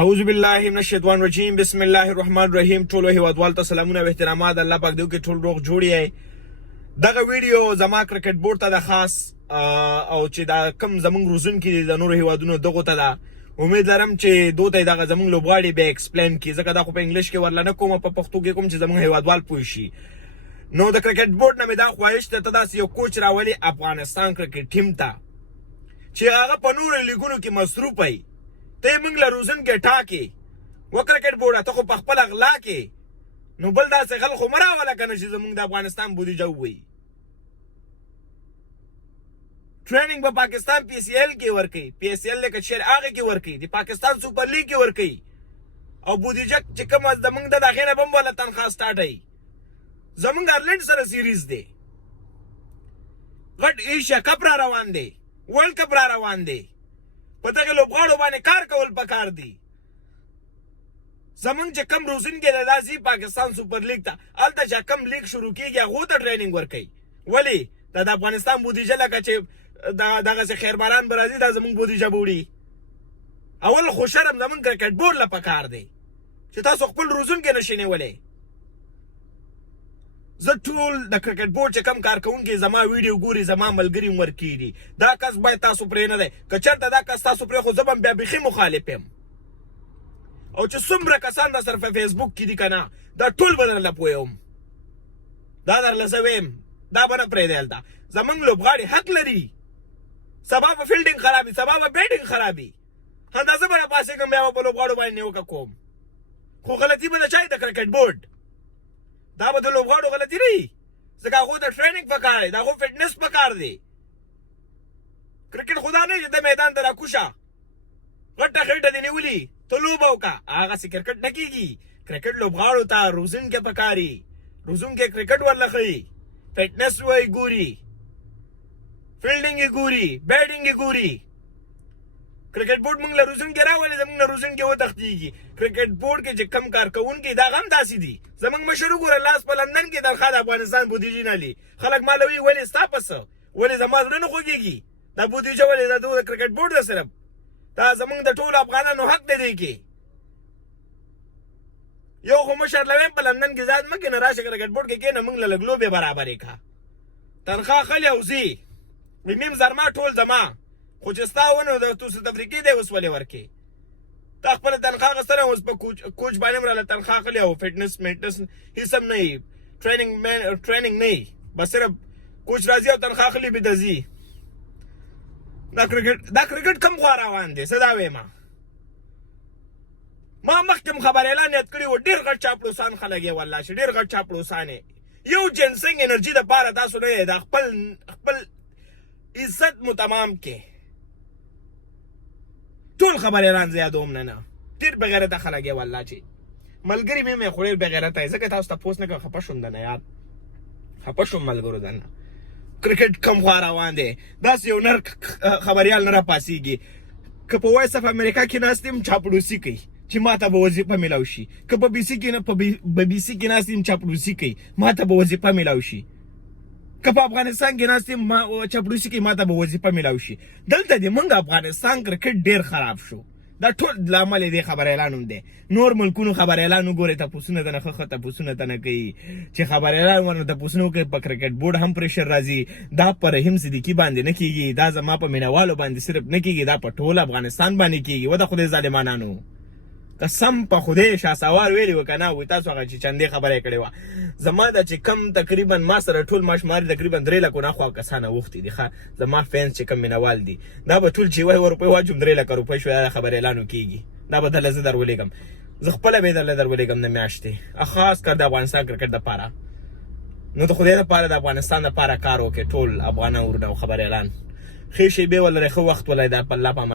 اعوذ بالله من الشیطان الرجیم بسم الله الرحمن الرحیم. ټولو هیوادوالو ته سلامونه او احترامات. الله پاک دې کې ټول روغ جوړ یې. دغه ویډیو زما کرکټ بورډ ته د خاص او چې دا کم زمونږ روزونکي د نورو هیوادونو دغو ته ده. امید لرم چې دوی دغه زمونږ لوبغاړي به ایکسپلین کړي، ځکه دا خو په انګلیش کې ورله نه کوم، په پښتو کې کوم چې زمونږ هیوادوال پوه شي. نو د کرکټ بورډ نه مې دا خواهش ته داسې یو کوچ راولي افغانستان کرکټ ټیم ته چې هغه په نورو لیګونو کې مصروف وي. ته موږ له روزنګې ټاکې و کرکټ بورډه ته خو په خپل اغلا کې نو بل داسې غل خو مه راوله که نه چې زموږ د افغانستان بودیجه ووایي. ټریننګ په پاکستان پی سی ایل کې ورکوي، پی ایس ایل لکه شیر هغې کې ورکوي، د پاکستان سوپر لیګ کې ورکوي، او بودیجه چې کومه زموږ د هغې نه به هم والا تنخوا سټارټوي. زموږ ارلنډ سره سیریز دی، غټ ایشیا کپ را روان دی، ورلډ کپ را روان دی. په دغه لوبغاړو باندې کار کول پکار دي. زمونږ چې کم روزونکي دی دا ځي پاکستان سوپر لیګ ته، هلته چې کم لیګ شروع کېږي هغو ته ټریننګ ورکوي. ولې دا د افغانستان بودیجه لکه چې دغسې خیرباران به راځي، دا زمونږ بودیجه به وړي. اول خو شرم زمونږ کرکټ بورډ له پکار دی چې تاسو خپل روزونکي نشئ نیولی. زه ټول د کرکټ بورډ چې کم کارکوونکي زما ویډیو ګوري، زما ملګري هم ورکېږي، دا کس باید تاسو پرې نه دی. که چېرته دا کس تاسو پرې خو زه به هم بیا بیخي مخالف یم. او چې څومره کسان دا سره په فیسبوک کې دي که نه، دا ټول به درله پوهوم، دا درله زه ویم، دا به نه پرېږدی. هلته زموږ لوبغاړي حق لري. سبا به فیلډینګ خرابي، سبا به بیټینګ خرابي، اندازه به راپاڅېږم بیا به په لوبغاړو باندې نیوکه کوم. خو غلطي به د چا د کرکټ بورډ، دا به د لوبغاړو غلطي نه وي، ځکه هغو ته ټریننګ پکار دی، د هغو فټنس پکار دی. کرکټ خو دا نه چې ته میدان ته راکوشه غټه خېټه دې نیولي ته لوبه وکړه، هغسې کرکټ نه کېږي. کرکټ لوبغاړو ته روزونکی پکاري، روزونکی کرکټ ورله ښيي، فټنس وایي ګوري، فیلډینګ یې ګوري، بیټینګ یې ګوري. کرکټ بورډ موږ له روزونکي راولي، زموږ نه روزونکي وتښتېږي. کرکټ بورډ کې چې کم کارکوونکي دا هم داسې دي. زموږ مشر وګوره لاس په لندن کې تنخوا د افغانستان بودیجې نه لي. خلک ما له وایي ولې ستا په څه، ولې زما زړه نه خوږېږي دا بودیجه، ولې دا د کرکټ بورډ ده. صرف دا زموږ د ټولو افغانانو حق دی دی کې. یو خو مشر له ویم په لندن کې ذات مه کښېنه، راشه کرکټ بورډ کې کښېنه، موږ له لږ لوبې برابرې کړه، تنخوا خلې او ځي میم زرما ټول زما، خو چې ستا ونه د تو ساوت افریقې دی اوس ولې ورکې. تا خپله تنخوا اخیستله، اوس په کوچ باندې هم راله تنخوا اخلي او فټنس مینټنس هېڅ هم نه وي، ټریننګ نه وي، بس صرف کوچ راځي او تنخوا اخلي بې د ځي. دا کرکټ کم خوا روان دی. څه دا ویمه، ما مخکې هم خبر اعلان یاد کړي و، ډېر غټ چاپلوسان خلک یې، والله چې ډېر غټ چاپلوسان یې. یو جنسنګ انرژي دپاره تاسو نه یې، دا خپل عزت مو تمام کې. ټول خبر اعلان زه یادوم نه، ډېر بېغیرته خلک یې، والله چې ملګري مې مې خو ډېر بېغیرته یې، ځکه تاسو تپوس نه کوم، خفه شوم د نه یار، خفه شوم ملګرو د نه. کرکټ کم خوا روان دی، داسې یو نر خبریال نه راپاڅېږي که په وایس اف امریکا کې ناست یم چاپلوسي کوي چې ما ته به وظیفه میلاو شي، که په بي بي سي کې ناست یم چاپلوسي کوي ما ته به وظیفه میلاو شي، که په افغانستان کې ناست یم چاپلوسي کوي ما ته به وظیفه میلاو شي. دلته د موږ افغانستان کرکټ ډېر خراب شو. دا ټول لامل یې د خبر اعلان هم دی. نور ملکونو خبر اعلان وګورئ، تپوسونه ته نه ښه تپوسونه ته نه کوي، چې خبر اعلان ورنه تپوسونه وکړي. په کرکټ بورډ هم پریشر راځي، دا په رحیم صدیقي باندې نه کېږي، دا زما په مینهوالو باندې صرف نه کېږي، دا په ټول افغانستان باندې کېږي. و د خدای ظالمانانو قسم په خدای شهسوار ویلي و که نه، وایي تاسو هغه چې چندې خبره یې کړې وه. زما دا چې کم تقریبا ما سره ټول ماشوماري تقریبا 3 لکو ناخوا کسان اوښتي دي، زما فینس چې کم مینهوال دي، دا به ټول چې وایي روپۍ واچوم 3 لکه روپۍ شوی، دا خبر اعلان کېږي، دا به درله زه درولېږم، زه خپله به یې درله درولېږم د میاشتې، خاص کر د افغانستان کرکټ دپاره. نو د خدای دپاره د افغانستان دپاره کار وکړئ ټول افغانان ورونه. خبر اعلان ښې شیبې ولرئ، ښه وخت ولرئ. دا په الله په امان.